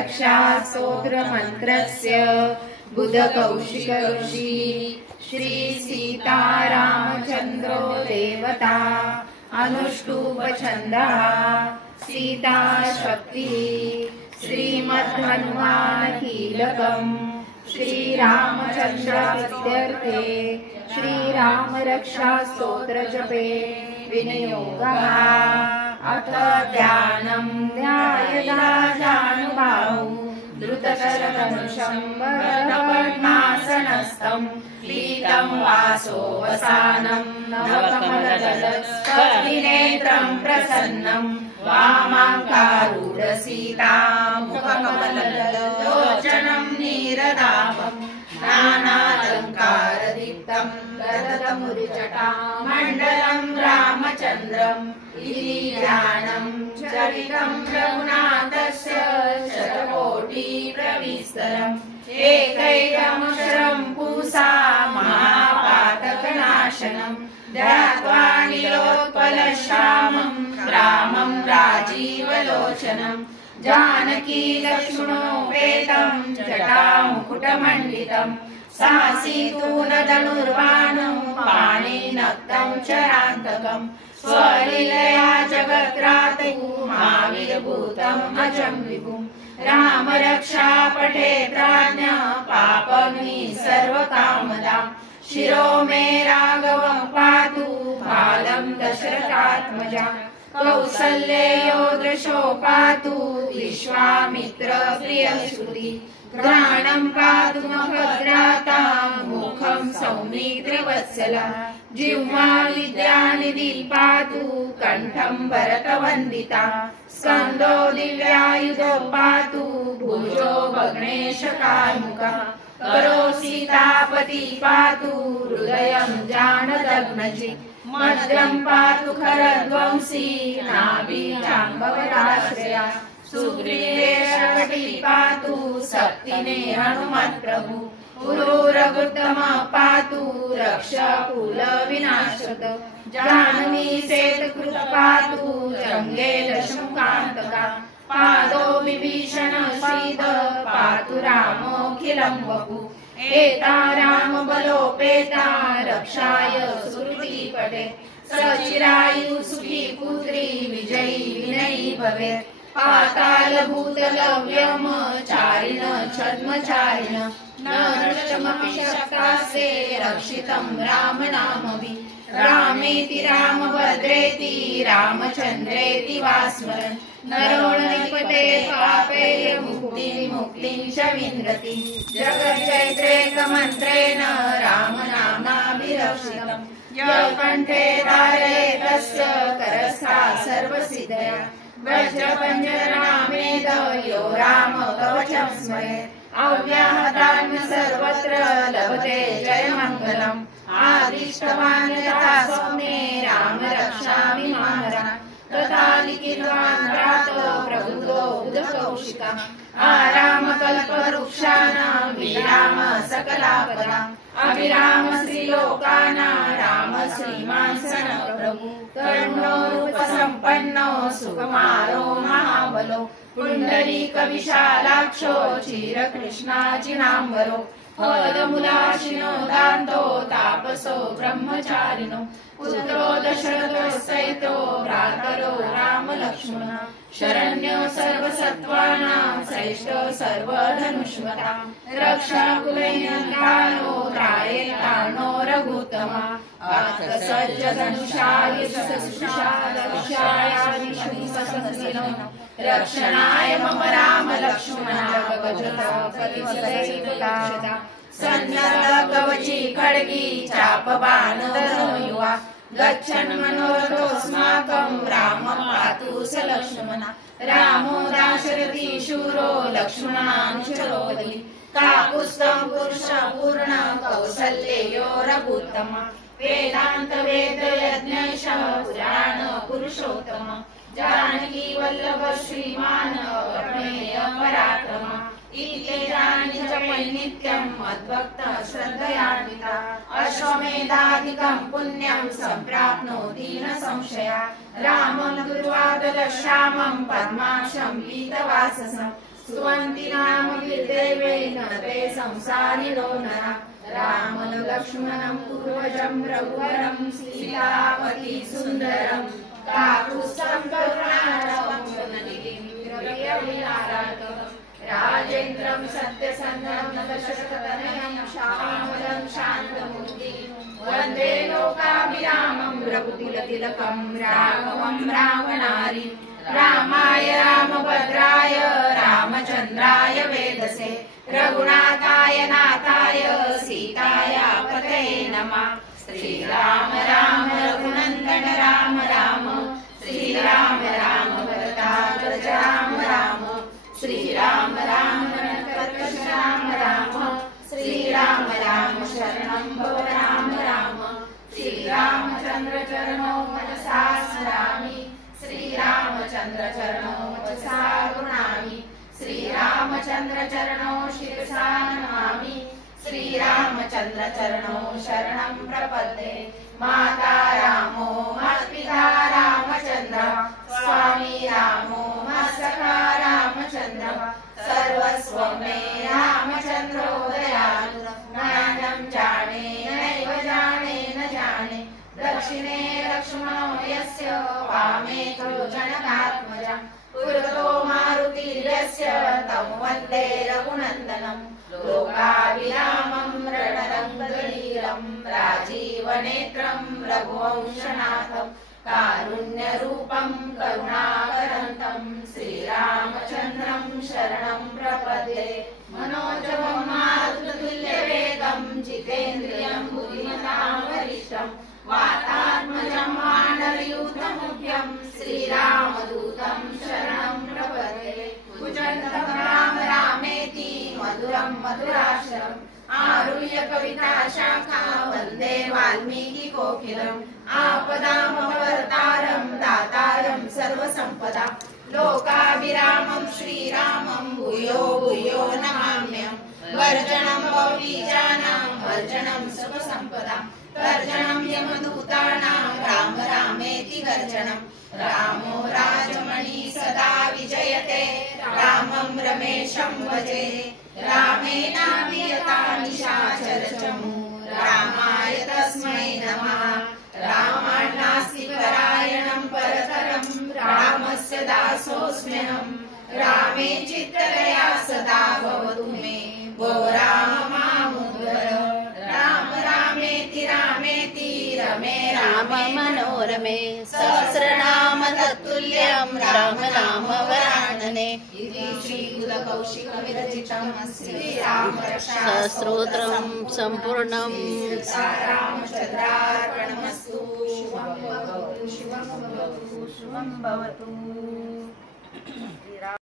रामरक्षा स्तोत्रमन्त्रस्य बुधकौशिक ऋषि श्री सीतारामचन्द्रो देवता अनुष्टुप्छन्दः सीता शक्तिः श्रीमद्हनुमानकीलकम् श्रीरामचन्द्रास्त्यर्थे श्रीरामरक्षा स्तोत्रजपे विनियोगः। अथ ध्यानं ध्यायदाजानुबाहु द्रुतशरधनुषं वरदपद्मासनस्थं पीतं वासोऽवसानं नवकमलदलस्फटिनेत्रं प्रसन्नं वामाङ्कारूढसीतां मुखकमललोचनं नीरदाभं नानालङ्कारदीप्तं गदतमुरुजटामण्डलं रामचन्द्रम् इति ध्यानं चरितं रघुनाथस्य शतकोटिप्रविस्तरम् एकैकमक्षरं पूसा महापातकनाशनं ध्यात्वा नीलोत्पलश्यामं रामं राजीवलोचनं जानकी लक्ष्मणोपेतं जटामुकुटमण्डितं सासीतूनधनुर्बाणं पाणिनक्तं चरान्तकं स्वलीलया जगत्रातुः महावीरभूतम् अजं विभुम् रामरक्षा पठेत् राज्ञः पापग्निः सर्वकामदां शिरो मे राघवं पातु बालं दशरथात्मजा कौसल्ययो दृशो पातु विश्वामित्र प्रियश्रुति घ्राणं पातु मखद्रातां मुखं सौमित्रवत्सलः जिह्वा विद्यानिधि पातु कंठं भरतवन्दिता स्कन्दो दिव्यायुधो पातु भुजो भग्नेशकार्मुकः करो सीतापति पातु हृदयं जानदग्नजित् मद्रं पातु खरध्वंसी नाभिजाम्बवदाश्रया सुग्रीवेशकटी पातु सत्तिने हनुमत्प्रभु पुरुरघुत्तमः पातु रक्षकुलविनाशक जानवी सेतकृत पातु जङ्गे दशमुखान्तका पादो विभीषण सीद पातु रामोऽखिलं वपु एता रामबलोपेता रक्षाय सुकृतिपटे सचिरायु सुखी पुत्री विजयी विनयी भवेत् पातालभूतलव्यमचारिण छद्मचारिण न नष्टमपि शक्तास्ते रक्षितं रामनामभिः रामेति रामभद्रेति रामचन्द्रेति वा स्मरन् नरो नृपते पापेय मुक्तिं च विन्दति जगच्चैत्रेकमन्त्रेण रामनामाभिरक्षितम् यः कण्ठे धारयेत् तस्य करस्थाः सर्वसिद्धयः वज्रपञ्जरनामेद यो राम कवचं स्मरेत् अव्याहतान् सर्वत्र लभते जयमङ्गलम् आदिष्टवान् यथा स्वप्ने राम रक्षामि मामरान् तथा लिखितवान् प्रातो प्रबुद्धो बुधकौशिकः आरामकल्पवृक्षाणां विराम सकलापदाम् अभिराम श्रीलोकानां राम श्रीमान् सनप्रभु करुणो रूपसम्पन्नो सुकुमारो महाबलो पुण्डरीकविशालाक्षो चिरकृष्णाजिनाम्बरो पदमुलाशिनो दान्तो तापसो ब्रह्मचारिणो पुत्रो दशरथोऽसहितो भ्रातरो रामलक्ष्मणः शरण्यो सर्वसत्त्वानां श्रेष्ठो सर्वधनुष्मतां रक्षाकुलैर्निधानो त्रायेतानो रघुत्तमः रक्षणाय मम राम लक्ष्मणः सन्नद्ध खड्गी चापबाणधरो युवा गच्छन् मनोरथोऽस्माकं रामं पातु स लक्ष्मणः रामो दाशरथी शूरो लक्ष्मणानुचरो बलिः काकुत्स्थं पुरुषः पूर्णः कौसल्ययो रघुत्तमः वेदान्त वेदयज्ञैषः पुराण पुरुषोत्तमः जानकी वल्लभ श्रीमान् प्रमेय पराक्रमः इत्येतानि जपै नित्यं मद्भक्तः श्रद्धयान्वितः अश्वमेधाधिकं पुण्यं सम्प्राप्नोति न संशयः रामं दुर्वादलश्यामं पद्माक्षं पीतवाससं स्तुवन्ति नाम वीरदेवेन ते संसारिणो नरः रामं लक्ष्मणं पूर्वजं रघुवरं सीतापति सुन्दरं काकुत्स्थं करुणारवं राजेन्द्रं सत्यसन्धं दशरथतनयं श्यामलं शान्तमूर्तिं वन्दे लोकाभिरामं रघुकुलतिलकं राघवं रामनारी रामाय रामभद्राय रामचन्द्राय वेदसे रघुनाथाय नाथाय सीताया पतये नमः। श्रीराम राम रघुनन्दन राम राम श्रीराम राम भरताग्रज राम राम श्रीराम राम कर्कश राम राम श्रीराम राम शरणं भव राम राम श्रीरामचन्द्र चरणौ मनसा स्मरामि श्रीरामचन्द्र चरणौ वचसा गृह्णामि श्रीरामचन्द्र चरणौ शिरसा नमामि श्रीरामचन्द्र चरणौ शरणं प्रपद्ये माता रामो माता रामचन्द्र स्वामी रामो सखा रामचन्द्र सर्वस्व मे रामचन्द्रो दयालु ज्ञानं जाने नैव जाने न जाने दक्षिणे लक्ष्मणो यस्य वामे तु जनकात्मजा पुरतो मारुतिर्यस्य तं वन्दे रघुनन्दनं लोकाभिरामं रणरङ्गधीरं राजीवनेत्रं रघुवंशनाथं कारुण्यरूपं करुणाकरन्तं श्रीरामचन्द्रं शरणं प्रपद्ये मनोजवं मारुततुल्यवेगं जितेन्द्रियं बुद्धिमतां वरिष्ठं वातात्मजं वानरयूथमुख्यं श्रीरामदूतं शरणं प्रपद्ये कुजन्तं राम रामेति मधुरं मधुराक्षरम् आरुह्य कविता शाखा वन्दे वाल्मीकिकोकिलम् आपदामपहर्तारं दातारं सर्वसम्पदा लोकाभिरामं श्रीरामं भूयो भूयो नमाम्यहम् वर्जनं भवबीजानां वर्जनं सुखसम्पदां गर्जनं यमदूतानां राम रामेति गर्जनं रामो राजमणि सदा विजयते रामं रमेशं भजे रामेणाभियता निशाचरचमू रामाय तस्मै नमः रामान्नास्ति परायणं परतरं रामस्य दासोऽस्म्यहं रामे चित्तदया सदा भवतु मे भो राम मामुद्धर राम रामेति रामेति रमे रामे मनोरमे सहस्रनाम तत्तुल्यं राम नाम वरानने इति श्रीकुलकौशिकविरचितं श्रीरामरक्षास्तोत्रं सम्पूर्णम् रामचन्द्रार्पणमस्तु शुभं भवतु शुभं भवतु शुभं भवतु।